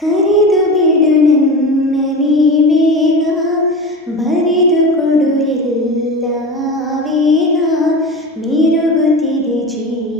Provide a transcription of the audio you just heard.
ಕರೆದು ಬಿಡು ನನ್ನ ನೀ ಬೇಗ, ಬರೆದು ಕೊಡು ಎಲ್ಲ ವೇಗ, ಮಿರುಗುತ್ತಿದೆ ಜೀವ